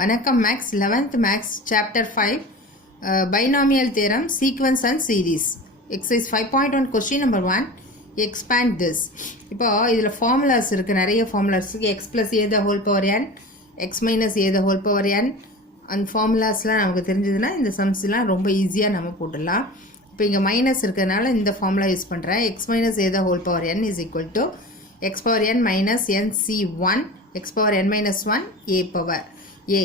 வணக்கம் maths 11th maths chapter 5 binomial theorem sequence and series exercise 5.1 question number 1 expand this. இப்போ இதில் formulas இருக்குது, நிறைய ஃபார்முலாஸ் இருக்குது. x plus a the whole power n, x minus a the whole power n. அந்த ஃபார்முலாஸ்லாம் நமக்கு தெரிஞ்சதுன்னா இந்த சம்ஸ்லாம் ரொம்ப ஈஸியாக நம்ம போட்டுடலாம். இப்போ இங்கே மைனஸ் இருக்கிறதுனால இந்த ஃபார்முலா யூஸ் பண்ணுறேன். x minus a the whole power n is equal to x power n minus nc1 x power n minus 1 a power a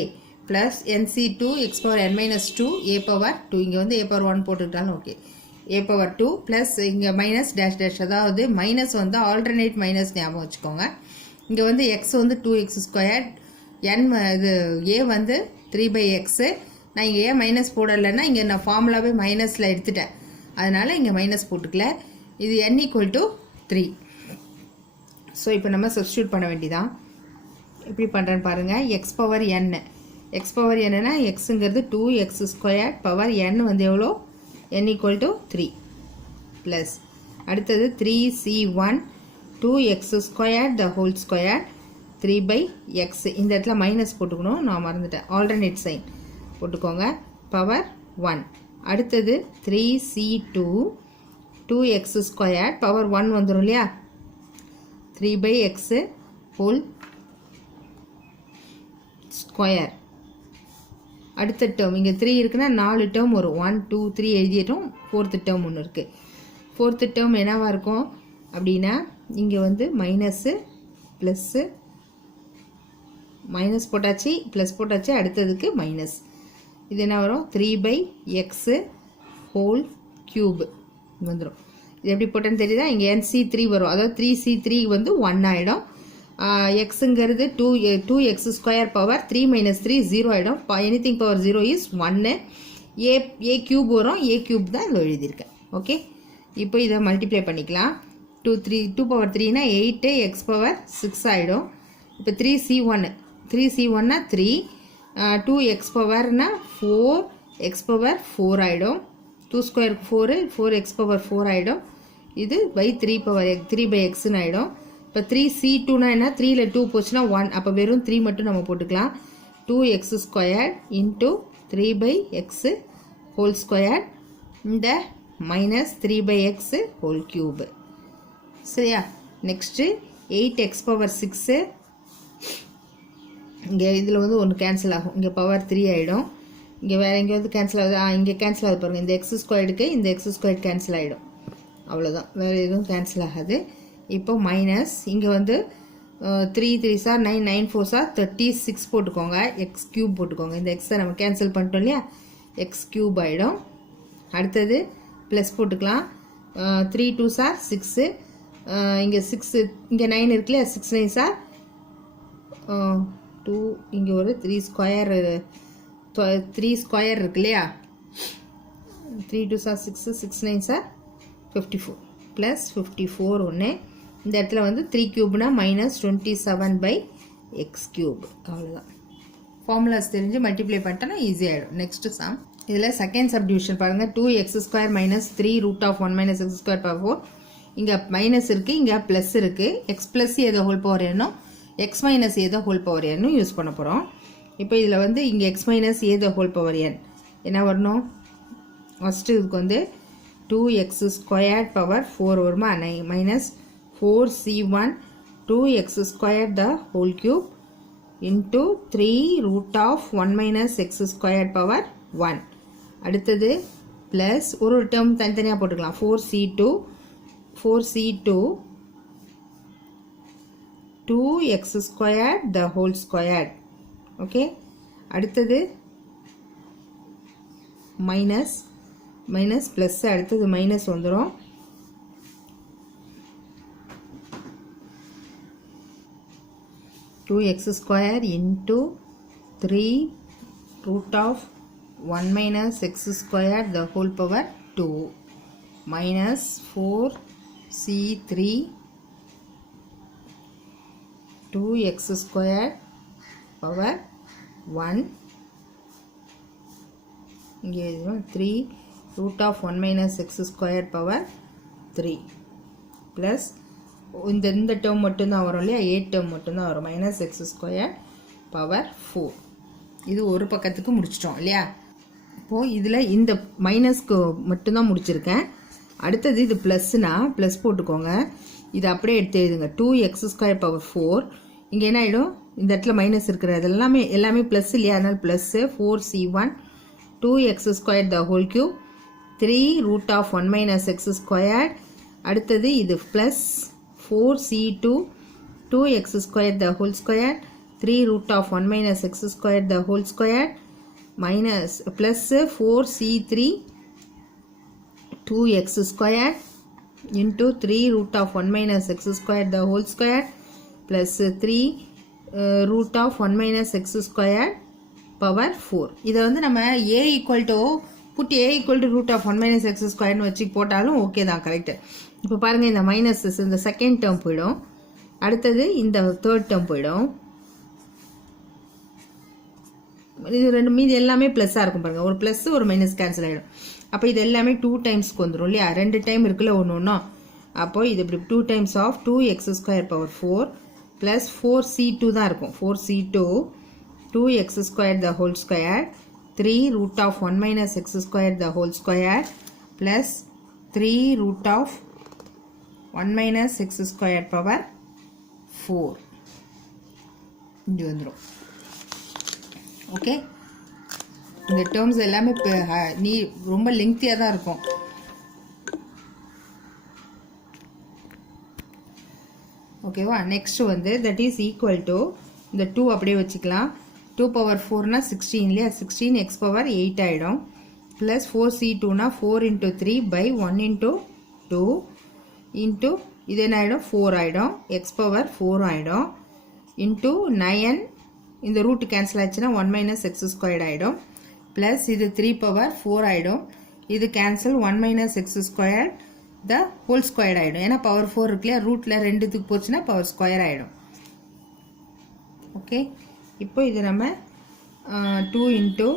plus nc2 x power n minus 2 a power 2. இங்கே வந்து a power 1 போட்டுக்கிட்டாலும் okay. a power 2 plus இங்கே minus dash dash, அதாவது minus வந்து alternate minus ஞாபகம் வச்சுக்கோங்க. இங்கே வந்து x வந்து 2x ஸ்கொயர், n இது a வந்து 3/x. நான் இங்கே ஏன் மைனஸ் போடலைன்னா இங்கே நான் ஃபார்முலாவே மைனஸில் எடுத்துட்டேன், அதனால் இங்கே மைனஸ் போட்டுக்கல. இது n ஈக்குவல் டு 3. ஸோ இப்போ நம்ம சப்ஸ்டியூட் பண்ண வேண்டியதான். எப்படி பண்ணுறேன்னு பாருங்கள். X power n, X power என்னன்னா எக்ஸுங்கிறது 2x ஸ்கொயர் பவர் n வந்து எவ்வளோ, n ஈக்குவல் டு 3 ப்ளஸ் அடுத்தது 3c1 2x square the whole square 3/x. இந்த இடத்துல மைனஸ் போட்டுக்கணும், நான் மறந்துட்டேன், ஆல்டர்னேட் சைன் போட்டுக்கோங்க, பவர் 1. அடுத்தது 3c2 2x ஸ்கொயர் பவர் 1 வந்துடும் இல்லையா, 3/x ஹோல் ஸ்கொயர். அடுத்த டேர்ம் இங்கே 3 இருக்குன்னா 4 டேர்ம் வரும். 1 2 3 எழுதிட்டோம். 4th டேர்ம் ஒன்று இருக்குது. 4th டேர்ம் என்னவாக இருக்கும் அப்படின்னா இங்கே வந்து மைனஸு ப்ளஸ்ஸு, மைனஸ் போட்டாச்சு ப்ளஸ் போட்டாச்சு, அடுத்ததுக்கு மைனஸ். இது என்ன வரும், 3/x ஹோல் க்யூப் வந்துடும். இது எப்படி போட்டேன்னு தெரியுதா, இங்கே nc3 வரும், அதாவது 3c3 வந்து 1 ஆகிடும். எக்ஸுங்கிறது 2x ஸ்கொயர் பவர் 3 minus 3 0 ஆகிடும். Anything power 0 is 1. A cube வரும், ஏ க்யூப் தான் இதில் எழுதியிருக்கேன். ஓகே, இப்போ இதை மல்டிப்ளை பண்ணிக்கலாம். 2 பவர் 3னா 8 x பவர் 6 ஆகிடும். இப்போ 3c1னா 3, 2x பவர்னா 4 x பவர் 4 ஆகிடும். 2 ஸ்கொயருக்கு 4, 4x பவர் 4 ஆகிடும். இது பை 3/xன்னு ஆகிடும். இப்போ 3c2னா என்ன, 3ல் 2 போச்சுன்னா 1, அப்போ வெறும் 3 மட்டும் நம்ம போட்டுக்கலாம். 2x square into 3/x whole square, இந்த மைனஸ் 3/x ஹோல் க்யூப். சரியா, நெக்ஸ்ட்டு 8x பவர் 6. இங்கே இதில் வந்து ஒன்று கேன்சல் ஆகும், இங்கே பவர் 3 ஆகிடும். இங்கே வேறு எங்கே வந்து கேன்சல் ஆகுது, இங்கே கேன்சல் ஆகுது பாருங்கள். இந்த x ஸ்கொயர்டுக்கு இந்த x ஸ்கொயர் கேன்சல் ஆகிடும், அவ்வளோதான், வேறு எதுவும் கேன்சல் ஆகாது. இப்போ மைனஸ் இங்கே வந்து 3 3s 9 9 4s 36 போட்டுக்கோங்க, எக்ஸ் க்யூப் போட்டுக்கோங்க. இந்த எக்ஸை நம்ம கேன்சல் பண்ணிட்டோம் இல்லையா, எக்ஸ் க்யூப் ஆகிடும். அடுத்தது ப்ளஸ் போட்டுக்கலாம். 3 2s 6, இங்கே 6 இங்கே 9 இருக்கு இல்லையா, 6 9s 2, இங்கே ஒரு 3 ஸ்கொயர் இருக்கு இல்லையா, 3 2s 6 6 9s 54 ப்ளஸ் 54 ஒன்று. இந்த இடத்துல வந்து 3 க்யூப்னா மைனஸ் 27/x க்யூப். அவ்வளோதான், ஃபார்முலாஸ் தெரிஞ்சு மல்டிப்ளை பண்ணிட்டோன்னா ஈஸியாகிடும். Next sum. இதில் செகண்ட் சப்டிவிஷன் பாருங்கள். 2x square minus 3 √(1 minus x square power 4). இங்கே மைனஸ் இருக்குது, இங்கே ப்ளஸ் இருக்குது. எக்ஸ் ப்ளஸ் ஏதோ ஹோல் பவர் என்னும் எக்ஸ் மைனஸ் ஏதோ ஹோல் பவர் என்னும் யூஸ் பண்ண போகிறோம். இப்போ இதில் வந்து இங்கே எக்ஸ் மைனஸ் ஏதோ ஹோல் பவர் n என்ன வரணும், ஃபஸ்ட்டு இதுக்கு வந்து 2x ஸ்கொயர் பவர் 4 வருமா, minus 4c1 2x square the whole cube into 3√(1 minus x square power 1). அடுத்தது ப்ளஸ் ஒரு டேர்ம் தனித்தனியாக போட்டுக்கலாம். 4c2 2x square the whole square. Okay, அடுத்தது மைனஸ் மைனஸ் ப்ளஸ், அடுத்தது மைனஸ் வந்துடும். Two x square into 3√(1 minus x square the whole power 2) minus 4c3 2x square power 1. இங்கே 3√(1 minus x square power 3) plus இந்த term மட்டும்தான் வரும் இல்லையா, 8 term மட்டும்தான் வரும், மைனஸ் x square power 4. இது ஒரு பக்கத்துக்கு முடிச்சிட்டோம் இல்லையா. இப்போது இதில் இந்த மைனஸ்க்கு மட்டும்தான் முடிச்சிருக்கேன். அடுத்தது இது ப்ளஸ்னா ப்ளஸ் போட்டுக்கோங்க. இது அப்படியே எடுத்து எழுதுங்க. 2x² / 4. இங்கே என்ன ஆகிடும், இந்த இடத்துல மைனஸ் இருக்கிறது எல்லாமே ப்ளஸ் இல்லையா, அதனால் ப்ளஸ்ஸு 4c1 2x² / 3 √(1 - x²). அடுத்தது இது plus 4c2 2x² / 3 √(1 - x²) minus plus 4c3 2x² into 3 √(1 - x² plus 3 √(1 - x² power 4. இதை வந்து நம்ம a equal to put a equal to √(1 - x²ன்னு வச்சு போட்டாலும் ஓகே தான், கரெக்டு. இப்போ பாருங்கள், இந்த மைனஸஸ் இந்த செகண்ட் டேர்ம் போயிடும், அடுத்தது இந்த தேர்ட் டேர்ம் போயிடும். இது ரெண்டு மீது எல்லாமே ப்ளஸ்ஸாக இருக்கும் பாருங்கள். ஒரு ப்ளஸ் ஒரு மைனஸ் கேன்சல் ஆகிடும். அப்போ இது எல்லாமே 2 டைம்ஸ்க்கு வந்துடும் இல்லையா, 2 டைம் இருக்குல்ல ஒன்று ஒன்றும். அப்போ இது இப்படி 2 times of 2x² / 4 plus 4c2 தான் இருக்கும். 4c2 2x² / 3 √(1 - x² plus 3 √(1 - x² power 4 இங்கே வந்துடும். ஓகே, இந்த டேர்ம்ஸ் எல்லாமே நீ ரொம்ப லெங்க்தியாக தான் இருக்கும். ஓகேவா. நெக்ஸ்ட் வந்து தட் இஸ் ஈக்குவல் டு இந்த 2 அப்படியே வச்சுக்கலாம். 2^4னா 16 இல்லையா, 16x⁸ ஆகிடும். ப்ளஸ் 4c2னா 4 × 3 / 1 × 2 இன்ட்டு இது என்ன ஆகிடும், 4 ஆகிடும். x⁴ ஆகிடும். இன்ட்டு 9, இந்த ரூட் கேன்சல் ஆச்சுன்னா 1 - x² ஆகிடும். ப்ளஸ் இது 3^4 ஆகிடும். இது cancel 1 - x² the whole square ஆகிடும். ஏன்னா பவர் 4 இருக்கு இல்லையா, ரூட்டில் 2த்துக்கு போச்சுன்னா பவர் ஸ்கொயர் ஆகிடும். ஓகே, இப்போ இது நம்ம 2 ×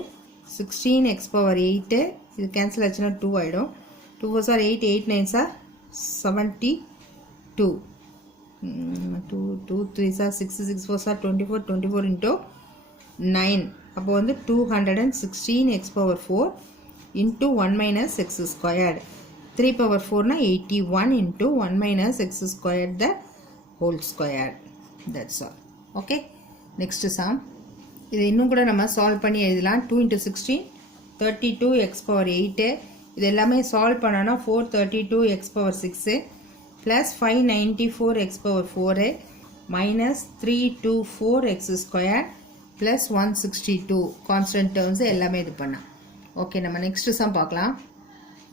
16x⁸, இது கேன்சல் ஆச்சுன்னா 2 ஆகிடும். 2 4 8, 8 9 72, 2 3 6, 6 4 24, 24 × 9. அப்போ வந்து 216x⁴ into 1 - x². 3^4னா 81 into 1 - x² the whole square. That's all. Okay, next sum. இதை இன்னும் கூட நம்ம சால்வ் பண்ணி எழுதலாம். 2 × 16 32x⁸. இது எல்லாமே சால்வ் பண்ணனா 432x⁶ plus 594x⁴ minus 324x² plus 162 constant terms எல்லாமே இது பண்ணலாம். ஓகே, நம்ம நெக்ஸ்ட் சம் பார்க்கலாம்.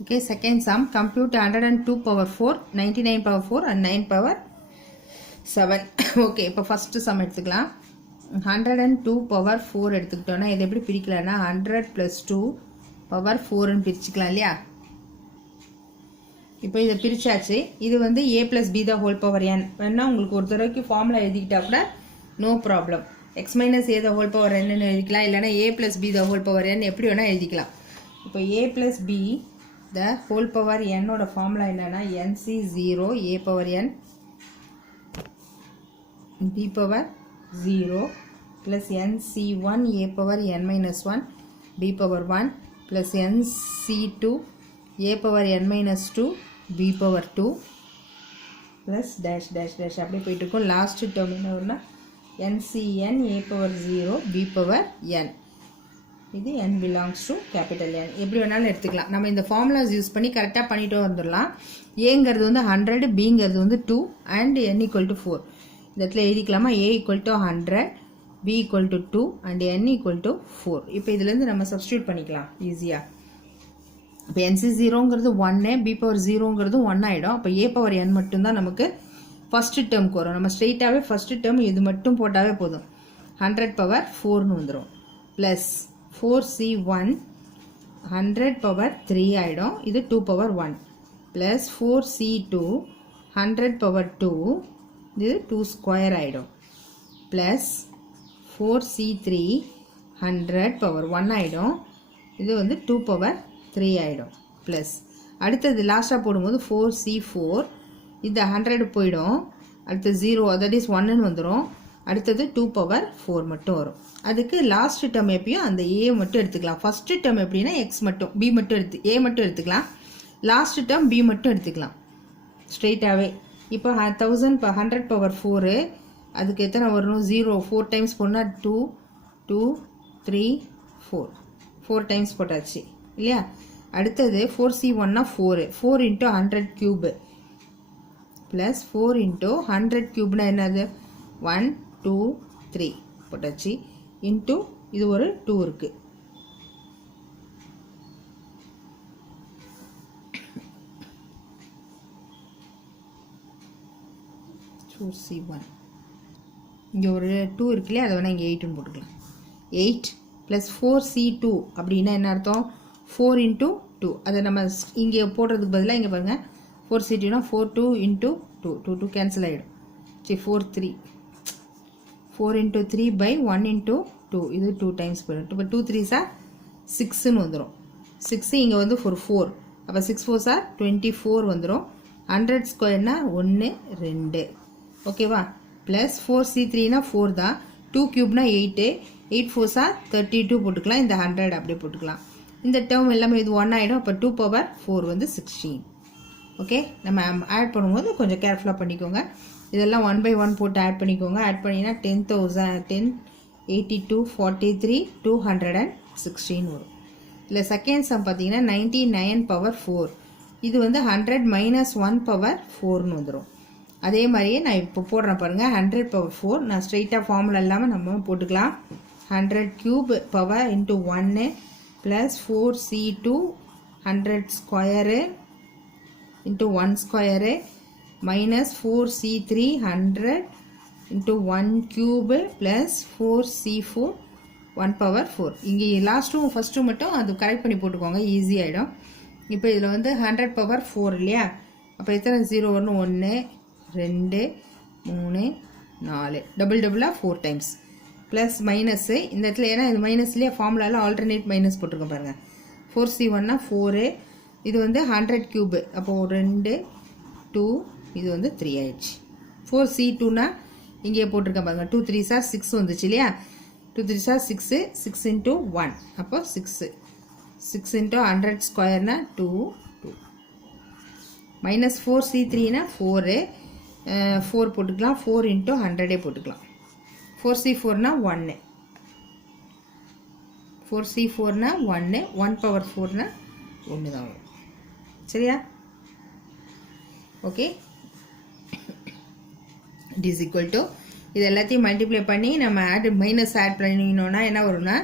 Okay, second sum. Compute 102^4, 99^4 and 9^7. Okay, இப்போ ஃபஸ்ட்டு சம் எடுத்துக்கலாம். 102^4 எடுத்துக்கிட்டோன்னா இது எப்படி பிரிக்கலாம்னா 100 + 2^4ன்னு பிரிச்சுக்கலாம் இல்லையா. இப்போ இதை பிரிச்சாச்சு. இது வந்து a + b the whole power n. வேணா உங்களுக்கு ஒரு தடவைக்கு ஃபார்முலா எழுதிக்கிட்டா கூட no problem. x - a the whole power n எழுதிக்கலாம், இல்லைனா a + b the whole power n எப்படி வேணால் எழுதிக்கலாம். இப்போ a + b the whole power n ஓட ஃபார்முலா என்னன்னா nc0 a⁴n b⁴0 plus nc1 a⁴n - 1 b⁴1 plus nc2 a⁴n - 2 b⁴2 plus dash dash dash அப்படியே போயிட்டு இருக்கும். லாஸ்ட் டேர்ம் என்ன வரும்னா ncn a⁴0 b⁴n. இது n belongs to capital N. எப்படி வேணாலும் எடுத்துக்கலாம். நம்ம இந்த ஃபார்முலாஸ் யூஸ் பண்ணி கரெக்டாக பண்ணிட்டு வந்துடலாம். ஏங்கிறது வந்து 100, பிங்கிறது வந்து 2 and n = 4. இந்த இடத்துல எழுதிக்கலாமா, a = 100, b = 2 and n = 4. இப்போ இதுலேருந்து நம்ம சப்ஸ்டியூட் பண்ணிக்கலாம் ஈஸியாக. இப்போ nc0ங்கிறது 1, b⁴0ங்கிறது 1 ஆகிடும். அப்போ a⁴n மட்டும்தான் நமக்கு ஃபஸ்ட்டு டேர்முக்கு வரும். நம்ம ஸ்ட்ரெயிட்டாகவே ஃபஸ்ட்டு டேர்ம் இது மட்டும் போட்டாவே போதும், 100^4ன்னு வந்துடும். ப்ளஸ் 4c1 100^3 ஆகிடும். இது 2^1 ப்ளஸ் 4c2 100^2, இது 2² ஆகிடும். ப்ளஸ் 4c3 100^1 ஆகிடும். இது வந்து 2^3 ஆகிடும். ப்ளஸ் அடுத்தது லாஸ்ட்டாக போடும்போது 4c4 இந்த 100 போயிடும். அடுத்து 0 தட் இஸ் 1ன்னு வந்துடும். அடுத்தது 2 பவர் 4 மட்டும் வரும். அதுக்கு லாஸ்ட் டேர்ம் எப்பயும் அந்த ஏ மட்டும் எடுத்துக்கலாம். ஃபஸ்ட்டு டேர்ம் எப்படின்னா எக்ஸ் மட்டும் பி மட்டும் ஏ மட்டும் எடுத்துக்கலாம். லாஸ்ட் டேர்ம் பி மட்டும் எடுத்துக்கலாம் ஸ்ட்ரெயிட்டாகவே. இப்போ 100 பவர் 4 அதுக்கு எத்தனை வரணும்? 0 4 டைம்ஸ் போனால் 2 2 3 4 டைம்ஸ் போட்டாச்சு இல்லையா? அடுத்தது 4C1னா 4 இன்ட்டு 100 கியூபு ப்ளஸ் 4 இன்ட்டு 100 கியூப்னா என்னது? 1 2 3 போட்டாச்சு இன்ட்டு இது ஒரு 2 இருக்குது. C1 இங்கே ஒரு 2 இருக்குல்லையே, அதை வேணால் இங்கே 8ன்னு போட்டுக்கலாம். 8 ப்ளஸ் 4C2 அப்படின்னா என்ன அர்த்தம்? 4 இன்ட்டு 2. அதை நம்ம இங்கே போடுறதுக்கு பதிலாக இங்கே பாருங்கள் 4C2னா 4 2 இன்ட்டு 2 2 2 கேன்சல் ஆகிடும். சரி 4 3 4 இன்ட்டு 3 பை 1 இன்ட்டு 2 இது 2 டைம்ஸ் போயிடும். இப்போ 2 3s 6ன்னு வந்துடும். 6 இங்கே வந்து 4 அப்போ 6 4s 24 வந்துடும். 100 ஸ்கொயர்னா 1 2 ஓகேவா? ப்ளஸ் 4C3னா 4 தான். 2 கியூப்னா 8 8 4s 32 போட்டுக்கலாம். இந்த 100 அப்படியே போட்டுக்கலாம். இந்த டேர்ம் எல்லாமே இது 1 ஆகிடும். அப்போ 2 பவர் 4 வந்து 16. ஓகே, நம்ம ஆட் பண்ணும்போது கொஞ்சம் கேர்ஃபுல்லாக பண்ணிக்கோங்க. இதெல்லாம் 1 by 1 போட்டு ஆட் பண்ணிக்கோங்க. ஆட் பண்ணினா 10,010 82 43 216 வரும். இல்லை செகண்ட் சம் பார்த்தீங்கன்னா 99 பவர் 4 இது வந்து 100 மைனஸ் 1 பவர் 4ன்னு வந்துடும். அதே மாதிரியே நான் இப்போ போடுறேன் பாருங்கள். 100 பவர் 4 நான் ஸ்ட்ரெயிட்டாக ஃபார்முலா இல்லாமல் நம்ம போட்டுக்கலாம். 100 cube power into 1 plus 4C2 100 square into 1 square minus 4C3 100 into 1 cube plus 4C4 1 power 4. இங்கே லாஸ்ட்டும் ஃபஸ்ட்டும் மட்டும் அது கரெக்ட் பண்ணி போட்டுக்கோங்க, ஈஸியாகிடும். இப்போ இதில் வந்து 100 பவர் 4 இல்லையா? அப்போ எத்தனை 0 வரணும்? 1 2 3 4 டபுளாக 4 டைம்ஸ் ப்ளஸ் மைனஸு இந்த இடத்துல ஏன்னா இது மைனஸ்லேயே ஃபார்முலாவில் ஆல்டர்னேட் மைனஸ் போட்டிருக்கோம் பாருங்கள். 4C1னா 4 இது வந்து 100 கியூபு அப்போது 2 2 இது வந்து 3 ஆயிடுச்சு. 4C2னா இங்கே போட்டிருக்கேன் பாருங்கள். 2 3s 6 வந்துச்சு இல்லையா? 2 3s 6 6 இன்ட்டு 1 அப்போ 6 6 இன்ட்டு 100 ஸ்கொயர்னா 2 2 மைனஸ் 4C3னா 4 4 போட்டுக்கலாம். 4 இன்ட்டு 100 போட்டுக்கலாம். 4C4னா 1 4C4னா 1 1 பவர் 4னா 1 தான் வரும். சரியா? Okay, it is equal to இது எல்லாத்தையும் மல்டிப்ளை பண்ணி நம்ம மைனஸ் ஆட் பண்ணினோன்னா என்ன வரும்னா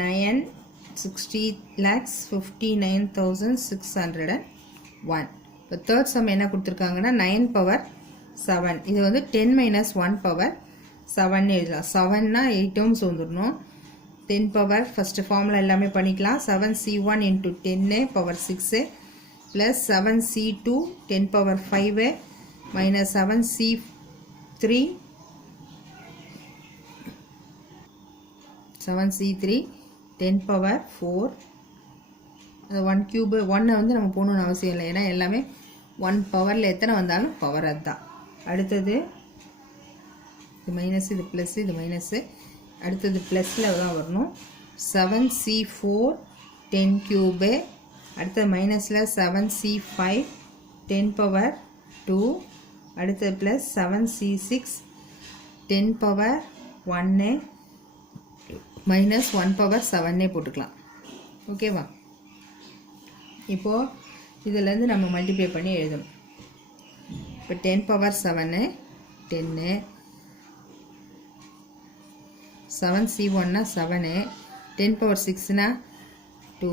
960,59,601. இப்போ தேர்ட் சம் என்ன கொடுத்துருக்காங்கன்னா 9 பவர் 7 இது வந்து 10 மைனஸ் 1 பவர் 7 எழுதலாம். 7னா 8 டேர்ம்ஸ் வந்துடணும். 10 பவர் ஃபஸ்ட்டு ஃபார்முலா எல்லாமே பண்ணிக்கலாம். 7C1 into 10 power 6 plus 7C2 10 power 5 minus 7C3 10 power 4 அது 1 கியூபு 1 வந்து நம்ம போகணுன்னு அவசியம் இல்லை, ஏன்னா எல்லாமே 1 பவரில் எத்தனை வந்தாலும் பவர் அதுதான். அடுத்தது இது மைனஸ் இது ப்ளஸ் இது மைனஸு அடுத்தது ப்ளஸில் தான் வரணும். 7C4 10 கியூபு அடுத்தது மைனஸில் 7C5 10 பவர் 2 அடுத்தது plus 7C6 10 power 1 minus 1 power 7 போட்டுக்கலாம். ஓகேவா? இப்போது இதிலேருந்து நம்ம மல்டிப்ளை பண்ணி எழுதணும். இப்போ 10 பவர் 7 10 7C1னா 7 10 பவர் 6னா 2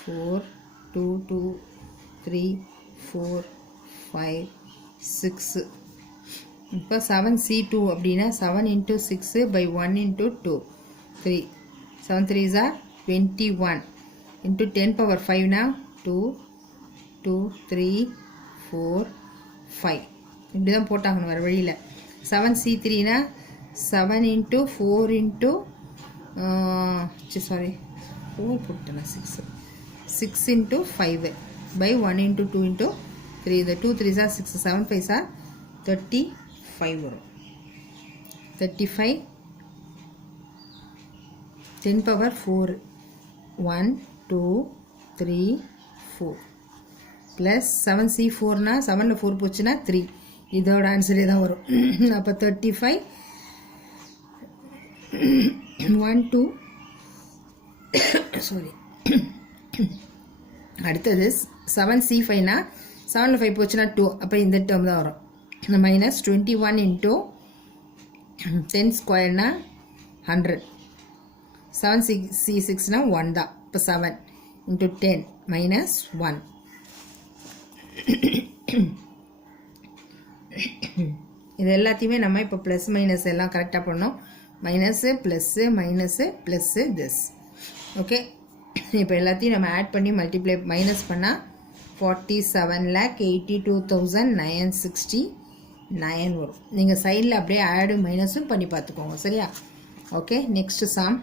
4 2 2 3 4 5 6. இப்போ 7C2 அப்படின்னா 7 into 6 by 1 into 2 3 7 3s 21 into 10 power 5னா 2 2 3 4 5 இப்படி தான் போட்டாங்கன்னு வர வழியில். 7C3னா 7 இன்ட்டு 4 இன்ட்டு 4 போட்டேன்னா 6 இன்ட்டு 5 பை 1 இன்ட்டு 2 இன்ட்டு 3 இந்த 2 3s 6 7 5s 35 வரும். 35 10 power 4 1 2 3 4 plus 7c4 னா 7ல 4 போச்சுன்னா 3 இதோட ஆன்சரே தான் வரும் அப்போ 35 1 2 சாரி அடுத்தது 7c5 னா 7ல 5 போச்சுன்னா 2 அப்போ இந்த டேர்ம் தான் வரும் minus 21 into 10 ஸ்கொயர்னா 100 7c6 னா 1 தான் இப்போ 7 into 10 minus 1 இது எல்லாத்தையுமே நம்ம இப்போ ப்ளஸ் மைனஸ் எல்லாம் கரெக்டாக பண்ணோம் minus plus minus plus this okay இப்போ எல்லாத்தையும் நம்ம ஆட் பண்ணி மல்டிப்ளை மைனஸ் பண்ணால் 47,82,969 வரும் நீங்கள் சைடில் அப்படியே ஆடும் மைனஸும் பண்ணி பார்த்துக்கோங்க சரியா ஓகே நெக்ஸ்ட் சம்